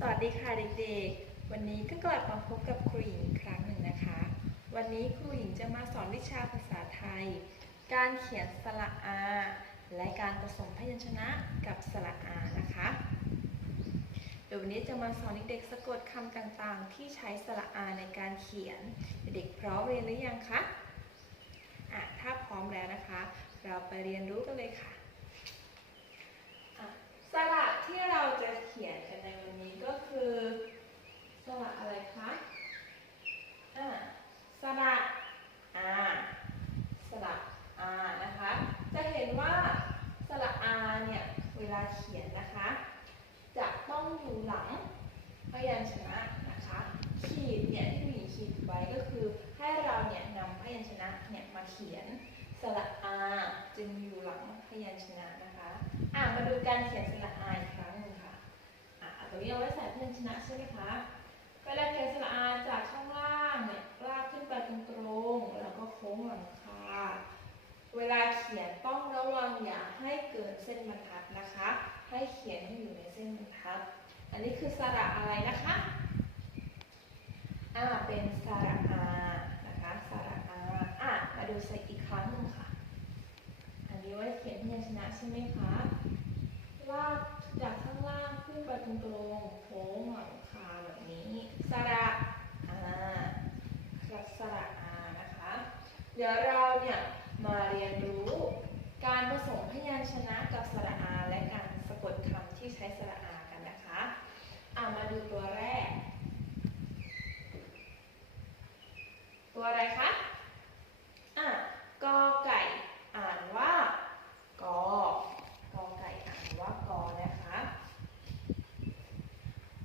สวัสดีค่ะเด็กๆ วันนี้ก็กลับมาพบกับครูหญิงครั้งหนึ่งนะคะ วันนี้ครูหญิงจะมาสอนวิชาภาษาไทย การเขียนสระอา และการผสมพยัญชนะกับสระอานะคะ เดี๋ยววันนี้จะมาสอนเด็กๆสะกดคำต่างๆ ที่ใช้สระอาในการเขียน เด็กๆพร้อมเรียนหรือยังคะอะถ้าพร้อมแล้วนะคะ เราไปเรียนรู้กันเลยค่ะะสระที่เราจะเขียนกันในวัน ก็คือสระอะไรคะอ่าสระอาสระอานะคะ จะเห็นว่าสระอาเนี่ยเวลาเขียนนะคะ จะต้องอยู่หลังพยัญชนะนะคะ ขีดเนี่ยที่ผู้หญิงขีดไว้ก็คือให้เราเนี่ยนำพยัญชนะเนี่ยมาเขียนสระอาจึงอยู่หลังพยัญชนะนะคะ อะมาดูการเขียนสระอาอีกครั้งหนึ่งค่ะ อะ ตรงนี้เราไว้ใส่พยัญชนะใช่ไหมคะเวลาเขียนสระอาจากข้างล่างเนี่ยลากขึ้นไปตรงๆแล้วก็โค้งหลังคาเวลาเขียนต้องระวังอย่าให้เกินเส้นบรรทัดนะคะ ให้เขียนให้อยู่ในเส้นบรรทัด อันนี้คือสระอะไรนะคะอ่าเป็นสระอานะคะสระอาอะมาดูใส่อีกครั้งหนึ่งค่ะ อันนี้ไว้เขียนพยัญชนะใช่ไหมคะ ลากจากข้างล่างขึ้นไปตรงๆโค้งหลังคาแบบนี้ สระอาสระอานะคะ เดี๋ยวเราเนี่ยมาเรียนรู้การผสมพยัญชนะกับสระอา และการสะกดคำที่ใช้สระอากันนะคะอ่ามาดูตัวแรก ตัวอะไรคะ อะกอไก่อ่านว่ากอกอไก่อ่านว่ากอนะคะ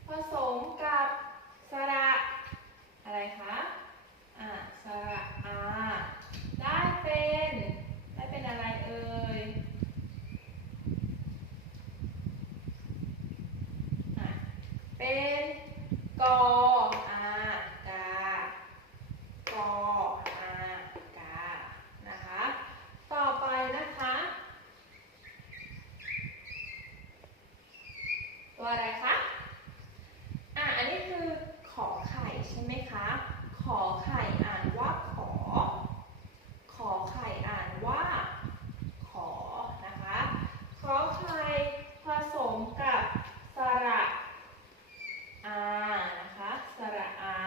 ผสมกับสระอะไรคะอะสระอา ได้เป็นได้เป็นอะไรเอ่ยอะ เป็นกออากา กออากา นะคะ ต่อไปนะคะ ตัวอะไรคะ อะ อันนี้คือขอไข่ใช่ไหมคะ ขอไข่อ่านว่าขอ ขอไข่อ่านว่า ขอ นะคะ ขอไข่ผสมกับสระอา นะคะ สระอา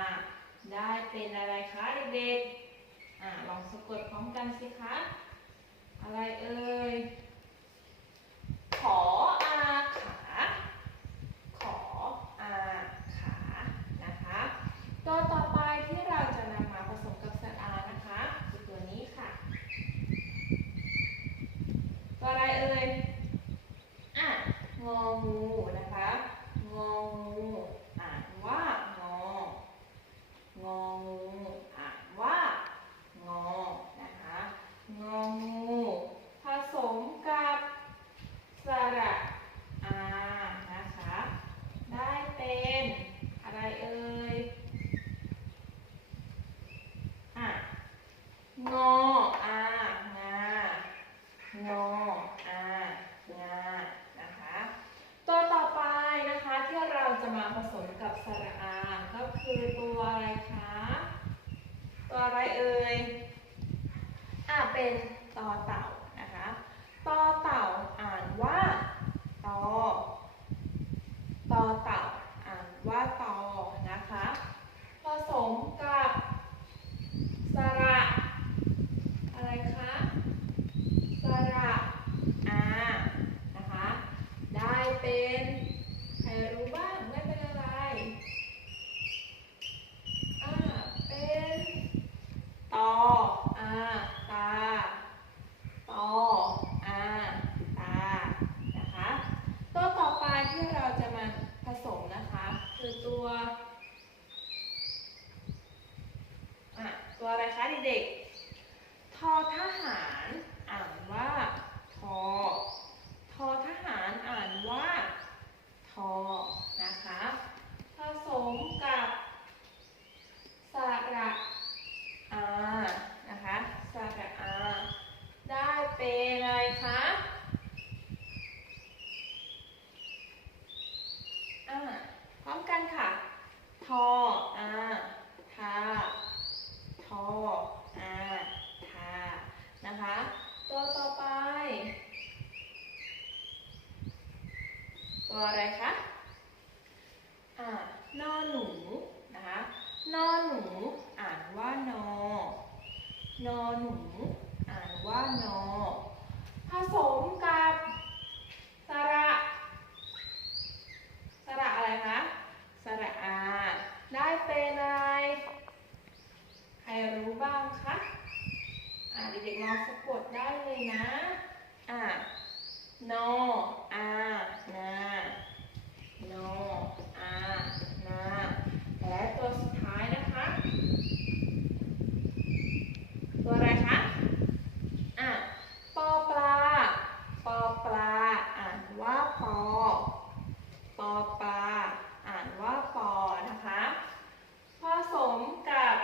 ได้ เป็นอะไรคะเด็กๆอ่าลองสะกดพร้อมกันสิคะ อะไรเอ่ย ขออาขา ขออาขานะคะ ตัวต่อไปที่เราจะนำมาผสมกับสระอานะคะคือตัวนี้ค่ะ ตัวอะไรเอ่ย อะ งองูนะคะ งองูอ่านว่างอ งองูอ่านว่างอ นะคะ งองูผสมกับสระอา นะคะ ได้เป็นอะไรเอ่ย อะ งออางา งออางา นะคะ ตัวต่อไปนะคะที่เราจะมาผสมกับสระอา ก็ คือตัวอะไรคะ ตัวอะไรเอ่ย อะเป็นต่อเต่านะคะตอเต่าอ่านว่าตอตอเต่าอ่านว่าตอนะคะ ผสมกับสระอะไรคะ สระอา นะคะ ได้เป็นใครรู้บ้างได้เป็นอะไร อ่า เป็นตออาตา ตออาตา นะคะ ตัวต่อไปที่เราจะมาผสมนะคะ คือตัว อะ ตัวอะไรคะเด็กๆ ทอทหารอ่านว่าทอ ทอทหารอ่านว่าทอนะคะผสมกับสระอา นะคะ สระอา ได้เป็นอะไรคะ อ่า เพร้อมกันค่ะ ทออาทา ท อาทานะคะ ตัวต่อไป ตัวอะไรคะอ่านอหนูนะคะนอหนูอ่านว่านอนอหนูว่านอ ผสมกับสระ สระอะไรคะ สระอา ได้เป็นอะไร ใครรู้บ้างคะ อ่าเด็กๆลองสะกดได้เลยนะ อ่านออา นา นออา นา และตัวสุดท้ายนะคะ ตัวอะไรคะ อะ ปอปลา ปอปลา อ่านว่าปอ ปอปลา อ่านว่าปอนะคะ ผสมกับ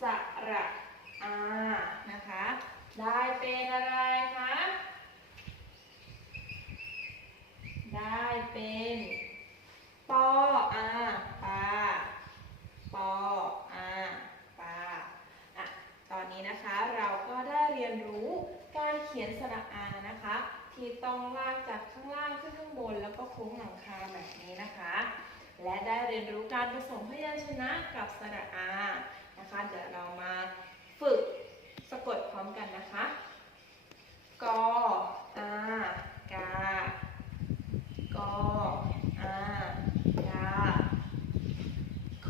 สระอา นะคะ ได้เป็นอะไรคะ ได้เป็นปออาปลาปออาปลาอะ ตอนนี้นะคะเราก็ได้เรียนรู้การเขียนสระอา ที่ต้องลากจากข้างล่างขึ้นข้างบน แล้วก็โค้งหลังคาแบบนี้นะคะ และได้เรียนรู้การผสมพยัญชนะกับสระอานะคะ เดี๋ยวเรามาฝึกสะกดพร้อมกันนะคะ กออากากออากา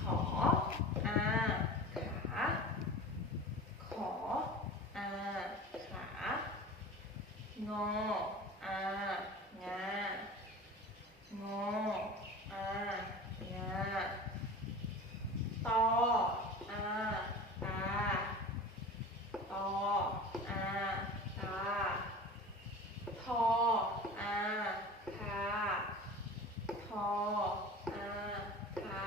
ขออาขา ขออาขา งออางา งออางา ตออาตา ตออาตา ทออาทา ทออาทา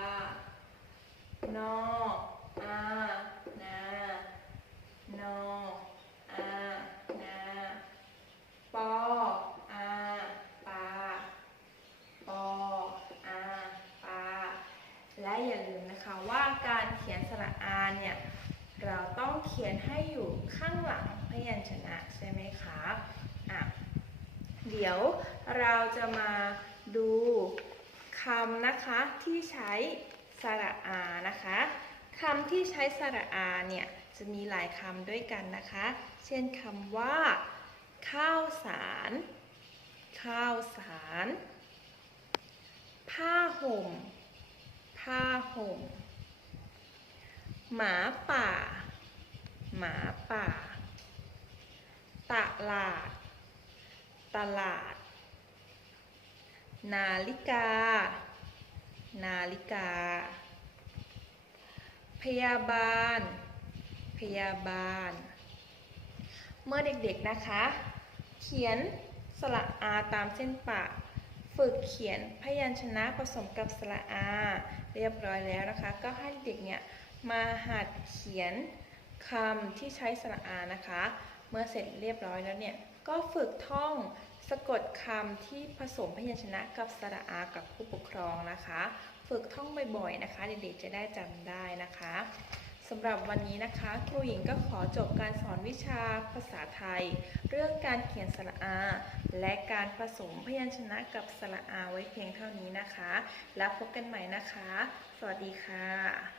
นออานา นออานา ปออาปา ปออาปา และอย่าลืมนะคะว่าการเขียนสระอาเนี่ยเราต้องเขียนให้อยู่ข้างหลังพยัญชนะใช่ไหมคะอะเดี๋ยวเราจะมาดูคำนะคะที่ใช้ สระอานะคะคำที่ใช้สระอาเนี่ยจะมีหลายคำด้วยกันนะคะ เช่นคำว่า ข้าวสาร ข้าวสาร ผ้าห่ม ผ้าห่ม หมาป่า หมาป่า ตลาด ตลาด นาฬิกา นาฬิกา พยาบาล พยาบาล เมื่อเด็กๆนะคะ เขียนสระอาตามเส้นปะ ฝึกเขียนพยัญชนะผสมกับสระอา เรียบร้อยแล้วนะคะ ก็ให้เด็กเนี่ยมาหัดเขียนคำที่ใช้สระอานะคะ เมื่อเสร็จเรียบร้อยแล้วเนี่ย ก็ฝึกท่อง สะกดคำที่ผสมพยัญชนะกับสระอา กับผู้ปกครองนะคะ ฝึกท่องบ่อยๆนะคะ เด็กๆจะได้จำได้นะคะสำหรับวันนี้นะคะ ครูหญิงก็ขอจบการสอนวิชาภาษาไทย เรื่องการเขียนสระอา และการผสมพยัญชนะกับสระอาไว้เพียงเท่านี้นะคะ แล้วพบกันใหม่นะคะ สวัสดีค่ะ